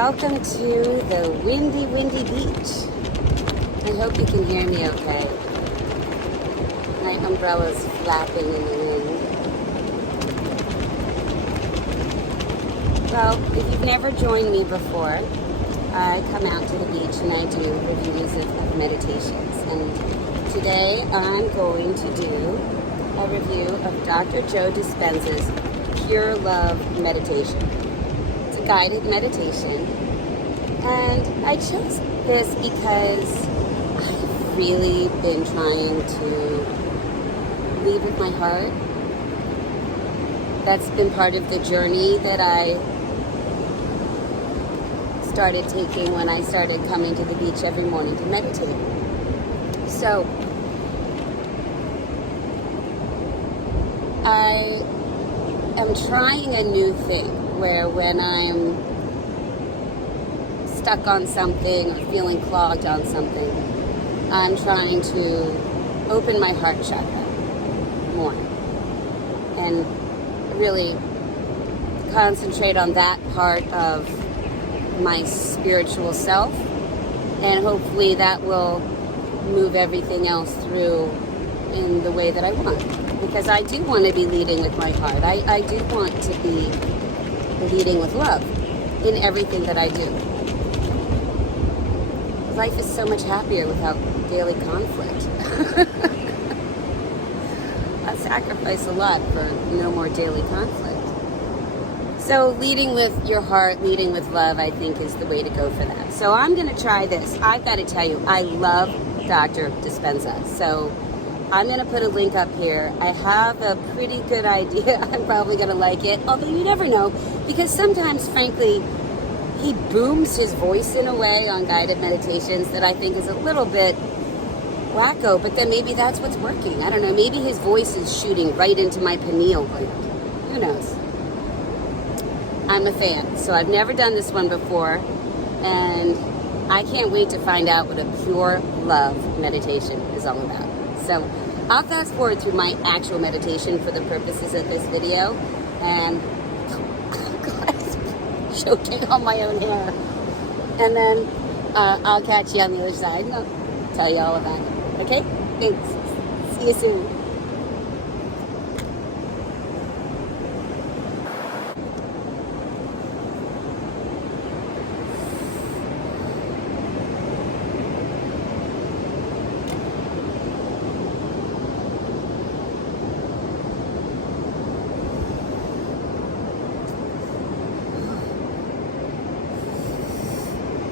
welcome to the windy beach. I hope you can hear me okay. My umbrella's flapping in the wind. Well, if you've never joined me before, I come out to the beach and I do reviews of meditations. And today I'm going to do a review of Dr. Joe Dispenza's Pure Love Meditation. It's a guided meditation. And I chose this because I've really been trying to lead with my heart. That's been part of the journey that I started taking when I started coming to the beach every morning to meditate. So I am trying a new thing where when I'm stuck on something or feeling clogged on something, I'm trying to open my heart chakra more and really concentrate on that part of my spiritual self, and hopefully that will move everything else through in the way that I want, because I do want to be leading with my heart. I do want to be leading with love in everything that I do. Life is so much happier without daily conflict. I sacrifice a lot for no more daily conflict. So leading with your heart, leading with love, I think is the way to go for that. So I'm going to try this. I've got to tell you, I love Dr. Dispenza. So I'm going to put a link up here. I have a pretty good idea. I'm probably going to like it, although you never know, because sometimes, frankly, he booms his voice in a way on guided meditations that I think is a little bit wacko, but then maybe that's what's working. I don't know. Maybe his voice is shooting right into my pineal gland. Who knows? I'm a fan. So I've never done this one before, and I can't wait to find out what a pure love meditation is all about. So I'll fast forward through my actual meditation for the purposes of this video, and choking on my own hair. And then I'll catch you on the other side and I'll tell you all about it. Okay? Thanks. See you soon.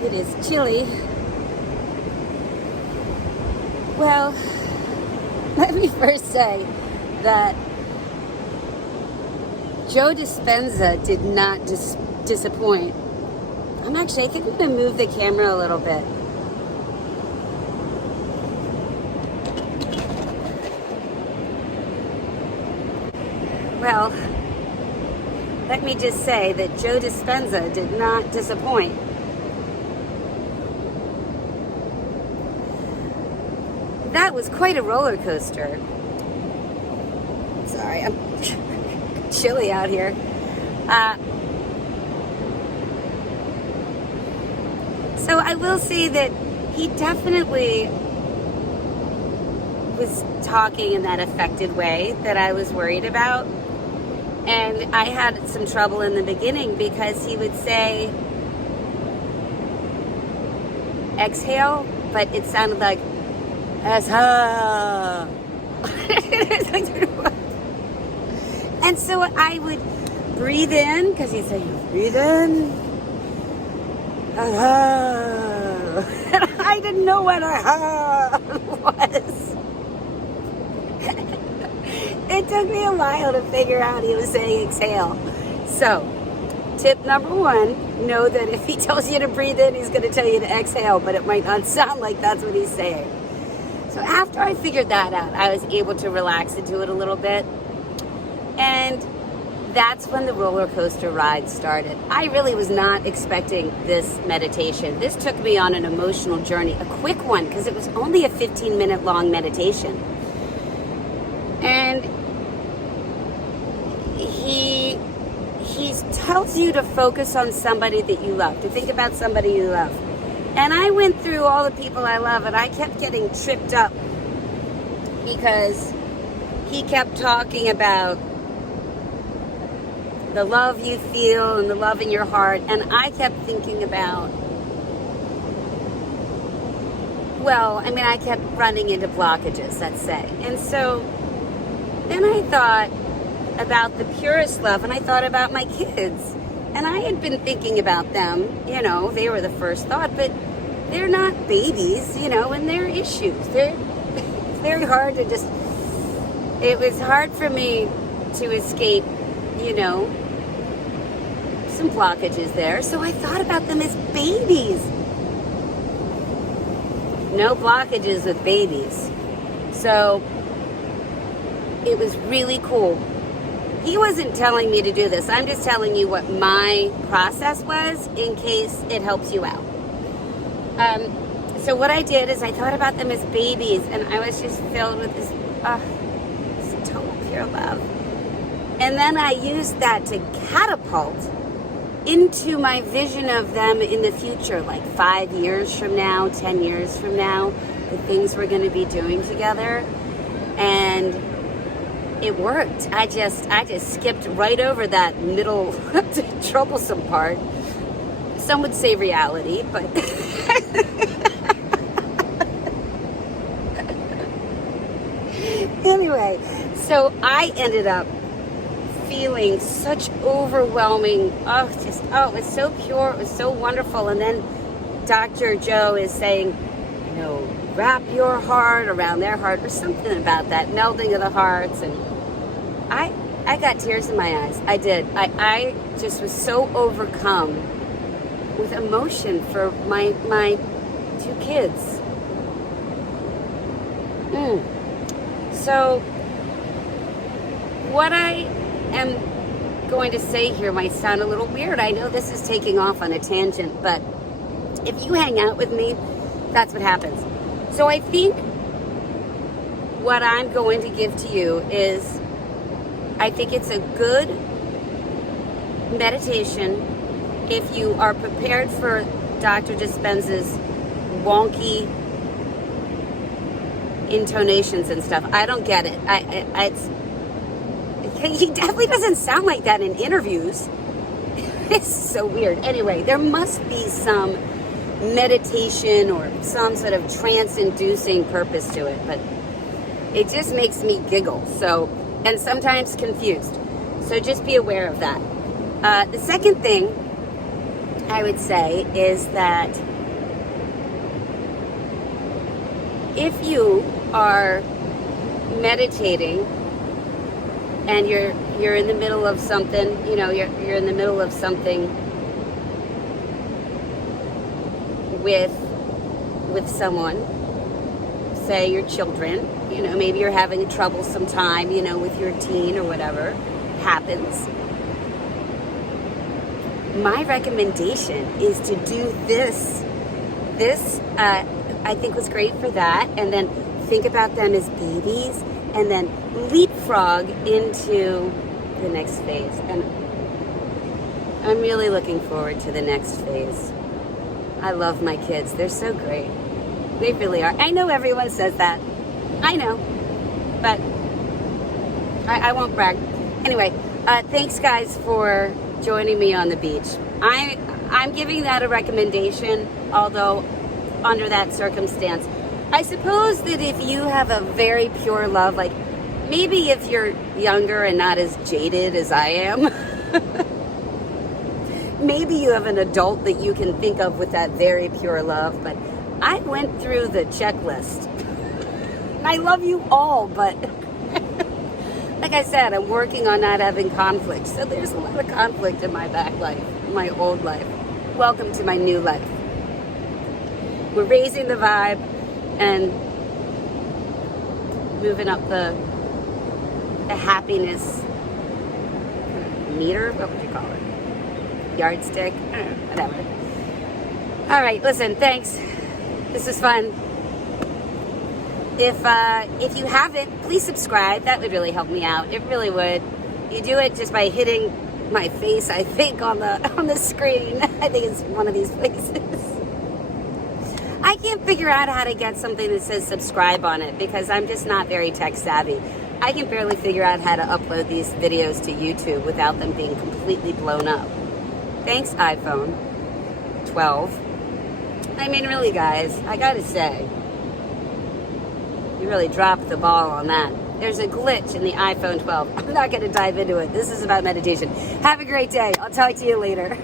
It is chilly. Well, let me first say that Joe Dispenza did not disappoint. I think I'm going to move the camera a little bit. Well, let me just say that Joe Dispenza did not disappoint. That was quite a roller coaster. Sorry, I'm chilly out here. So I will say that he definitely was talking in that affected way that I was worried about. And I had some trouble in the beginning because he would say, exhale, but it sounded like, exhale. And so I would breathe in, because he'd say, breathe in. And I didn't know what was. It took me a while to figure out he was saying exhale. So, tip number one, know that if he tells you to breathe in, he's going to tell you to exhale, but it might not sound like that's what he's saying. So after I figured that out, I was able to relax into it a little bit. And that's when the roller coaster ride started. I really was not expecting this meditation. This took me on an emotional journey, a quick one, because it was only a 15-minute long meditation. And he he tells you to focus on somebody that you love, to think about somebody you love. And I went through all the people I love, and I kept getting tripped up because he kept talking about the love you feel and the love in your heart. And I kept thinking about, well, I mean, I kept running into blockages, let's say. And so then I thought about the purest love, and I thought about my kids. And I had been thinking about them, you know, they were the first thought, but they're not babies, you know, and they're issues. They're very hard to just, it was hard for me to escape, you know, some blockages there. So I thought about them as babies. No blockages with babies. So it was really cool. He wasn't telling me to do this. I'm just telling you what my process was in case it helps you out. So what I did is I thought about them as babies, and I was just filled with this total pure love. And then I used that to catapult into my vision of them in the future, like 5 years from now, 10 years from now, the things we're going to be doing together. And it worked. I just skipped right over that middle troublesome part. Some would say reality, but anyway, so I ended up feeling such overwhelming, it was so pure, it was so wonderful. And then Dr. Joe is saying, you know, wrap your heart around their heart, or something about that melding of the hearts. And I got tears in my eyes. I did. I just was so overcome with emotion for my 2 kids. So what I am going to say here might sound a little weird. I know this is taking off on a tangent, but if you hang out with me, that's what happens. So I think what I'm going to give to you is, I think it's a good meditation if you are prepared for Dr. Dispenza's wonky intonations and stuff. I don't get it. He definitely doesn't sound like that in interviews. It's so weird. Anyway, there must be some meditation or some sort of trance-inducing purpose to it, but it just makes me giggle. So, and sometimes confused. So just be aware of that. The second thing I would say is that if you are meditating and you're in the middle of something, you know, you're in the middle of something with someone, say your children, you know, maybe you're having a troublesome time, you know, with your teen or whatever happens. My recommendation is to do this. This, I think, was great for that. And then think about them as babies, and then leapfrog into the next phase. And I'm really looking forward to the next phase. I love my kids. They're so great. They really are. I know everyone says that. I know. But I won't brag. Anyway, thanks guys for joining me on the beach. I'm giving that a recommendation, although under that circumstance. I suppose that if you have a very pure love, like maybe if you're younger and not as jaded as I am, maybe you have an adult that you can think of with that very pure love, but I went through the checklist. And I love you all, but like I said, I'm working on not having conflict. So there's a lot of conflict in my back life, my old life. Welcome to my new life. We're raising the vibe and moving up the happiness meter. What would you call it? Yardstick? I don't know, whatever. All right, listen, thanks. This is fun. If you haven't, please subscribe. That would really help me out. It really would. You do it just by hitting my face, I think, on the screen. I think it's one of these places. I can't figure out how to get something that says subscribe on it because I'm just not very tech savvy. I can barely figure out how to upload these videos to YouTube without them being completely blown up. Thanks, iPhone 12. I mean, really, guys, I gotta say, you really dropped the ball on that. There's a glitch in the iPhone 12. I'm not gonna dive into it. This is about meditation. Have a great day. I'll talk to you later.